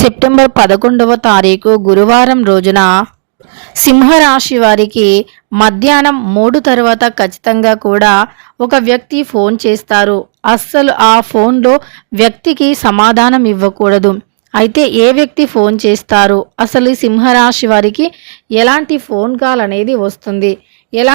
September పదకొండవ తారీఖు గురువారం రోజున సింహరాశి వారికి మధ్యాహ్నం మూడు తర్వాత ఖచ్చితంగా కూడా ఒక వ్యక్తి ఫోన్ చేస్తారు. అస్సలు ఆ ఫోన్లో వ్యక్తికి సమాధానం ఇవ్వకూడదు. అయితే ఏ వ్యక్తి ఫోన్ చేస్తారు? అసలు సింహరాశి వారికి ఎలాంటి ఫోన్ కాల్ అనేది వస్తుంది? ఎలా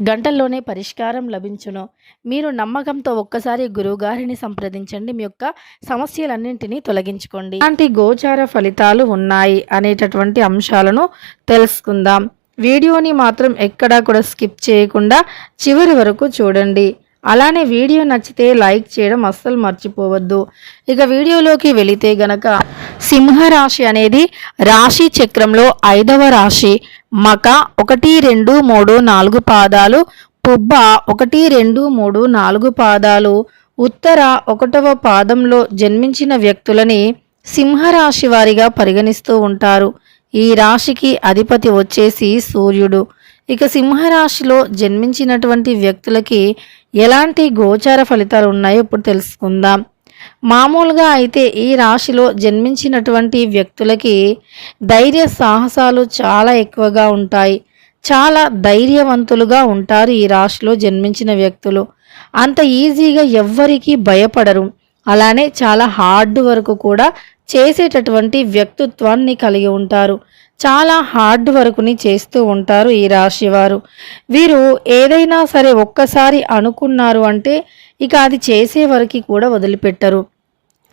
గంటల్లోనే పరిష్కారం లభించును. మీరు నమ్మకంతో ఒక్కసారి గురువుగారిని సంప్రదించండి. మీ యొక్క సమస్యలన్నింటినీ తొలగించుకోండి. ఇలాంటి గోచార ఫలితాలు ఉన్నాయి అనేటటువంటి అంశాలను తెలుసుకుందాం. వీడియోని మాత్రం ఎక్కడా కూడా స్కిప్ చేయకుండా చివరి వరకు చూడండి. అలానే వీడియో నచ్చితే లైక్ చేయడం అస్సలు మర్చిపోవద్దు. ఇక వీడియోలోకి వెళితే గనక సింహరాశి అనేది రాశి చక్రంలో ఐదవ రాశి. మక ఒకటి రెండు మూడు నాలుగు పాదాలు పుబ్బ ఒకటి రెండు మూడు నాలుగు పాదాలు. ఉత్తర ఒకటవ పాదంలో జన్మించిన వ్యక్తులని సింహరాశి వారిగా పరిగణిస్తూ ఉంటారు. ఈ రాశికి అధిపతి వచ్చేసి సూర్యుడు. ఇక సింహరాశిలో జన్మించినటువంటి వ్యక్తులకి ఎలాంటి గోచార ఫలితాలు ఉన్నాయో ఇప్పుడు తెలుసుకుందాం. మామూలుగా అయితే ఈ రాశిలో జన్మించినటువంటి వ్యక్తులకి ధైర్య సాహసాలు చాలా ఎక్కువగా ఉంటాయి. చాలా ధైర్యవంతులుగా ఉంటారు ఈ రాశిలో జన్మించిన వ్యక్తులు. అంత ఈజీగా ఎవ్వరికీ భయపడరు. అలానే చాలా హార్డ్ వర్క్ కూడా చేసేటటువంటి వ్యక్తిత్వాన్ని కలిగి ఉంటారు. చాలా హార్డ్ వర్క్ని చేస్తూ ఉంటారు ఈ రాశివారు వీరు. ఏదైనా సరే ఒక్కసారి అనుకున్నారు అంటే ఇక అది చేసే వరకు కూడా వదిలిపెట్టరు.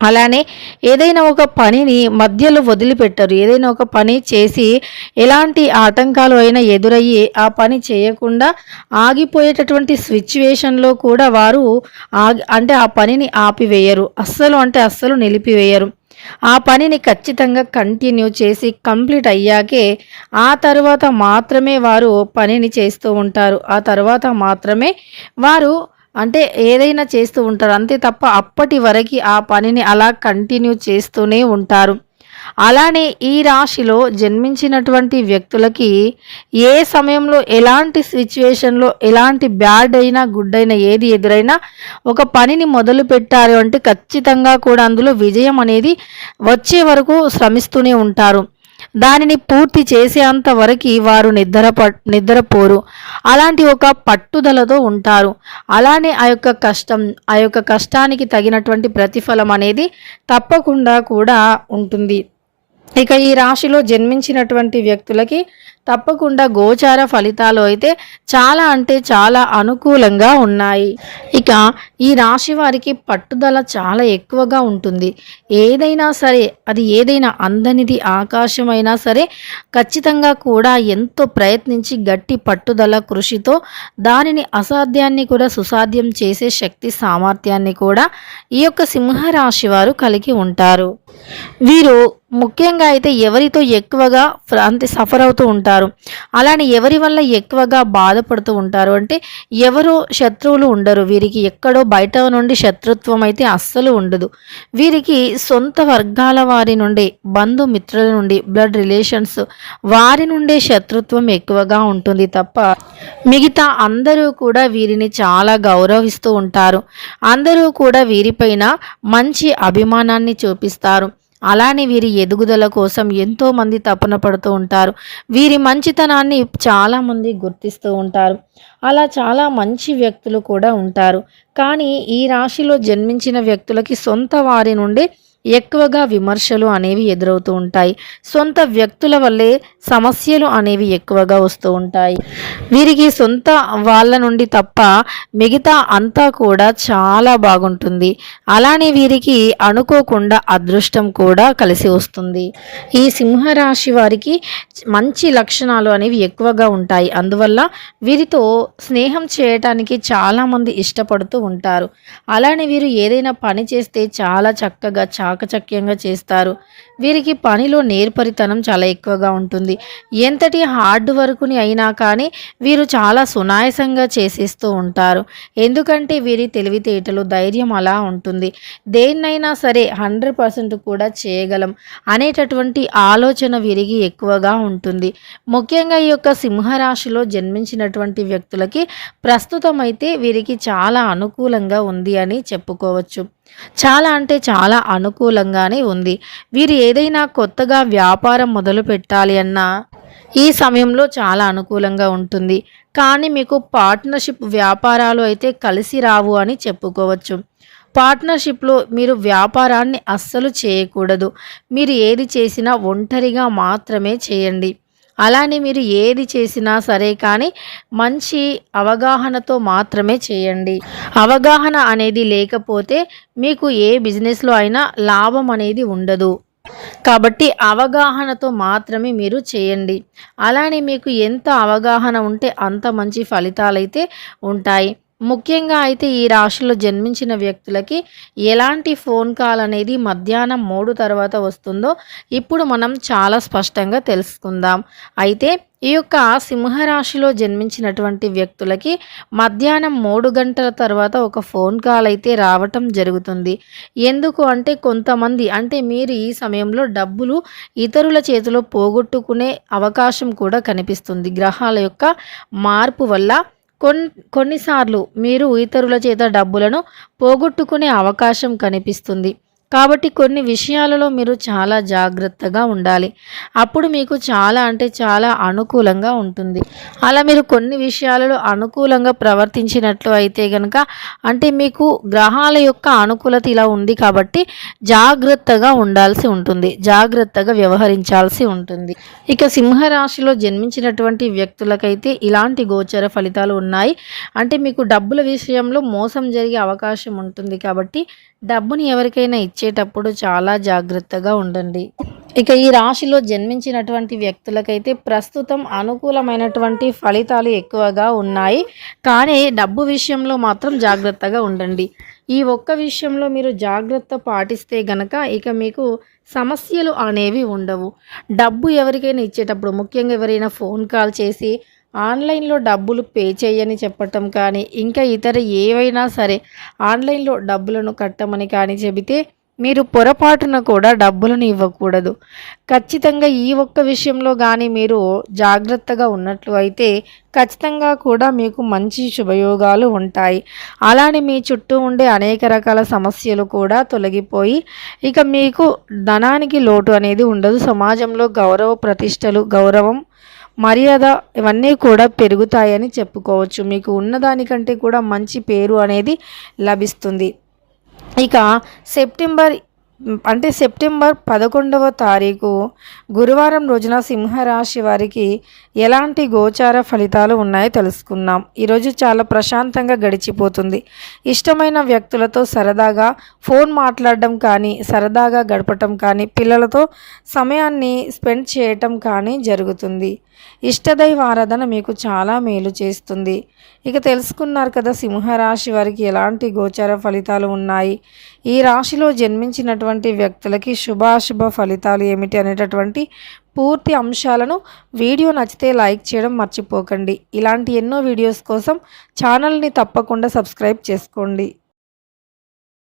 అలానే ఏదైనా ఒక పనిని మధ్యలో వదిలిపెట్టరు. ఏదైనా ఒక పని చేసి ఎలాంటి ఆటంకాలు అయినా ఎదురయ్యి ఆ పని చేయకుండా ఆగిపోయేటటువంటి సిచ్యువేషన్లో కూడా వారు ఆగి అంటే ఆ పనిని ఆపివేయరు. అస్సలు అంటే అస్సలు నిలిపివేయరు. ఆ పనిని ఖచ్చితంగా కంటిన్యూ చేసి కంప్లీట్ అయ్యాకే ఆ తర్వాత మాత్రమే వారు పనిని చేస్తూ ఉంటారు. ఆ తర్వాత మాత్రమే వారు అంటే ఏదైనా చేస్తూ ఉంటారు. అంతే తప్ప అప్పటి వరకు ఆ పనిని అలా కంటిన్యూ చేస్తూనే ఉంటారు. అలానే ఈ రాశిలో జన్మించినటువంటి వ్యక్తులకి ఏ సమయంలో ఎలాంటి సిచ్యువేషన్లో ఎలాంటి బ్యాడ్ అయినా గుడ్ అయినా ఏది ఎదురైనా ఒక పనిని మొదలు పెట్టారు అంటే ఖచ్చితంగా కూడా అందులో విజయం అనేది వచ్చే వరకు శ్రమిస్తూనే ఉంటారు. దానిని పూర్తి చేసేంత వరకు వారు నిద్ర నిద్రపోరు. అలాంటి ఒక పట్టుదలతో ఉంటారు. అలానే ఆ యొక్క కష్టం ఆ యొక్క కష్టానికి తగినటువంటి ప్రతిఫలం అనేది తప్పకుండా కూడా ఉంటుంది. ఇక ఈ రాశిలో జన్మించినటువంటి వ్యక్తులకి తప్పకుండా గోచార ఫలితాలు అయితే చాలా అంటే చాలా అనుకూలంగా ఉన్నాయి. ఇక ఈ రాశి వారికి పట్టుదల చాలా ఎక్కువగా ఉంటుంది. ఏదైనా సరే అది ఏదైనా అందనిది ఆకాశమైనా సరే ఖచ్చితంగా కూడా ఎంతో ప్రయత్నించి గట్టి పట్టుదల కృషితో దానిని అసాధ్యాన్ని కూడా సుసాధ్యం చేసే శక్తి సామర్థ్యాన్ని కూడా ఈ యొక్క సింహరాశి వారు కలిగి ఉంటారు. వీరు ముఖ్యంగా అయితే ఎవరితో ఎక్కువగా ఫ్ర- అంటే సఫర్ అవుతూ ఉంటారు. అలానే ఎవరి వల్ల ఎక్కువగా బాధపడుతూ ఉంటారు అంటే ఎవరు శత్రువులు ఉండరు. వీరికి ఎక్కడో బయట నుండి శత్రుత్వం అయితే అస్సలు ఉండదు. వీరికి సొంత వర్గాల వారి నుండి బంధుమిత్రుల నుండి బ్లడ్ రిలేషన్స్ వారి నుండే శత్రుత్వం ఎక్కువగా ఉంటుంది తప్ప మిగతా అందరూ కూడా వీరిని చాలా గౌరవిస్తూ ఉంటారు. అందరూ కూడా వీరిపైన మంచి అభిమానాన్ని చూపిస్తారు. అలానే వీరి ఎదుగుదల కోసం ఎంతోమంది తపన పడుతూ ఉంటారు. వీరి మంచితనాన్ని చాలామంది గుర్తిస్తూ ఉంటారు. అలా చాలా మంచి వ్యక్తులు కూడా ఉంటారు. కానీ ఈ రాశిలో జన్మించిన వ్యక్తులకి సొంత వారి నుండి ఎక్కువగా విమర్శలు అనేవి ఎదురవుతూ ఉంటాయి. సొంత వ్యక్తుల వల్లే సమస్యలు అనేవి ఎక్కువగా వస్తూ ఉంటాయి. వీరికి సొంత వాళ్ళ నుండి తప్ప మిగతా అంతా కూడా చాలా బాగుంటుంది. అలానే వీరికి అనుకోకుండా అదృష్టం కూడా కలిసి వస్తుంది. ఈ సింహరాశి వారికి మంచి లక్షణాలు అనేవి ఎక్కువగా ఉంటాయి. అందువల్ల వీరితో స్నేహం చేయటానికి చాలామంది ఇష్టపడుతూ ఉంటారు. అలానే వీరు ఏదైనా పని చేస్తే చాలా చక్కగా చాలా చాకచక్యంగా చేస్తారు. వీరికి పనిలో నేర్పరితనం చాలా ఎక్కువగా ఉంటుంది. ఎంతటి హార్డ్ వర్క్ని అయినా కానీ వీరు చాలా సునాయసంగా చేసేస్తూ ఉంటారు. ఎందుకంటే వీరి తెలివితేటలు ధైర్యం అలా ఉంటుంది. దేన్నైనా సరే హండ్రెడ్ పర్సెంట్ కూడా చేయగలం అనేటటువంటి ఆలోచన వీరికి ఎక్కువగా ఉంటుంది. ముఖ్యంగా ఈ యొక్క సింహరాశిలో జన్మించినటువంటి వ్యక్తులకి ప్రస్తుతం అయితే వీరికి చాలా అనుకూలంగా ఉంది అని చెప్పుకోవచ్చు. చాలా అంటే చాలా అనుకూలంగానే ఉంది. వీరు ఏదైనా కొత్తగా వ్యాపారం మొదలు పెట్టాలి అన్నా ఈ సమయంలో చాలా అనుకూలంగా ఉంటుంది. కానీ మీకు పార్ట్నర్షిప్ వ్యాపారాలు అయితే కలిసి రావు అని చెప్పుకోవచ్చు. పార్ట్నర్షిప్లో మీరు వ్యాపారాన్ని అస్సలు చేయకూడదు. మీరు ఏది చేసినా ఒంటరిగా మాత్రమే చేయండి. అలానే మీరు ఏది చేసినా సరే కానీ మంచి అవగాహనతో మాత్రమే చేయండి. అవగాహన అనేది లేకపోతే మీకు ఏ బిజినెస్లో అయినా లాభం అనేది ఉండదు. కాబట్టి అవగాహనతో మాత్రమే మీరు చేయండి. అలానే మీకు ఎంత అవగాహన ఉంటే అంత మంచి ఫలితాలైతే ఉంటాయి. ముఖ్యంగా అయితే ఈ రాశిలో జన్మించిన వ్యక్తులకి ఎలాంటి ఫోన్ కాల్ అనేది మధ్యాహ్నం మూడు తర్వాత వస్తుందో ఇప్పుడు మనం చాలా స్పష్టంగా తెలుసుకుందాం. అయితే ఈ యొక్క సింహరాశిలో జన్మించినటువంటి వ్యక్తులకి మధ్యాహ్నం మూడు గంటల తర్వాత ఒక ఫోన్ కాల్ అయితే రావటం జరుగుతుంది. ఎందుకు అంటే కొంతమంది అంటే మీరు ఈ సమయంలో డబ్బులు ఇతరుల చేతిలో పోగొట్టుకునే అవకాశం కూడా కనిపిస్తుంది. గ్రహాల యొక్క మార్పు వల్ల కొన్ కొన్నిసార్లు మీరు ఇతరుల చేత డబ్బులను పోగొట్టుకునే అవకాశం కనిపిస్తుంది. కాబట్టి కొన్ని విషయాలలో మీరు చాలా జాగ్రత్తగా ఉండాలి. అప్పుడు మీకు చాలా అంటే చాలా అనుకూలంగా ఉంటుంది. అలా మీరు కొన్ని విషయాలలో అనుకూలంగా ప్రవర్తించినట్లు అయితే కనుక అంటే మీకు గ్రహాల యొక్క అనుకూలత ఇలా ఉంది కాబట్టి జాగ్రత్తగా ఉండాల్సి ఉంటుంది. జాగ్రత్తగా వ్యవహరించాల్సి ఉంటుంది. ఇక సింహరాశిలో జన్మించినటువంటి వ్యక్తులకైతే ఇలాంటి గోచర ఫలితాలు ఉన్నాయి. అంటే మీకు డబ్బుల విషయంలో మోసం జరిగే అవకాశం ఉంటుంది కాబట్టి డబ్బుని ఎవరికైనా ఇచ్చేటప్పుడు చాలా జాగ్రత్తగా ఉండండి. ఇక ఈ రాశిలో జన్మించినటువంటి వ్యక్తులకైతే ప్రస్తుతం అనుకూలమైనటువంటి ఫలితాలు ఎక్కువగా ఉన్నాయి. కానీ డబ్బు విషయంలో మాత్రం జాగ్రత్తగా ఉండండి. ఈ ఒక్క విషయంలో మీరు జాగ్రత్త పాటిస్తే గనక ఇక మీకు సమస్యలు అనేవి ఉండవు. డబ్బు ఎవరికైనా ఇచ్చేటప్పుడు ముఖ్యంగా ఎవరైనా ఫోన్ కాల్ చేసి ఆన్లైన్లో డబ్బులు పే చేయని చెప్పటం కానీ ఇంకా ఇతర ఏవైనా సరే ఆన్లైన్లో డబ్బులను కట్టమని కానీ చెబితే మీరు పొరపాటున కూడా డబ్బులను ఇవ్వకూడదు. ఖచ్చితంగా ఈ ఒక్క విషయంలో కానీ మీరు జాగ్రత్తగా ఉన్నట్లు అయితే ఖచ్చితంగా కూడా మీకు మంచి శుభయోగాలు ఉంటాయి. అలానే మీ చుట్టూ ఉండే అనేక రకాల సమస్యలు కూడా తొలగిపోయి ఇక మీకు ధనానికి లోటు అనేది ఉండదు. సమాజంలో గౌరవ ప్రతిష్టలు గౌరవం మర్యాద ఇవన్నీ కూడా పెరుగుతాయని చెప్పుకోవచ్చు. మీకు ఉన్నదానికంటే కూడా మంచి పేరు అనేది లభిస్తుంది. ఇక సెప్టెంబర్ అంటే సెప్టెంబర్ పదకొండవ తారీఖు గురువారం రోజున సింహరాశి వారికి ఎలాంటి గోచార ఫలితాలు ఉన్నాయో తెలుసుకుందాం. ఈరోజు చాలా ప్రశాంతంగా గడిచిపోతుంది. ఇష్టమైన వ్యక్తులతో సరదాగా ఫోన్ మాట్లాడడం కానీ సరదాగా గడపటం కానీ పిల్లలతో సమయాన్ని స్పెండ్ చేయటం కానీ జరుగుతుంది. ఇష్టదైవ ఆరాధన మీకు చాలా మేలు చేస్తుంది. ఇక తెలుసుకున్నారు కదా సింహరాశి వారికి ఎలాంటి గోచర ఫలితాలు ఉన్నాయి? ఈ రాశిలో జన్మించినటువంటి వ్యక్తులకి శుభాశుభ ఫలితాలు ఏమిటి అనేటటువంటి పూర్తి అంశాలను వీడియో నచ్చితే లైక్ చేయడం మర్చిపోకండి. ఇలాంటి ఎన్నో వీడియోస్ కోసం ఛానల్ని తప్పకుండా సబ్స్క్రైబ్ చేసుకోండి.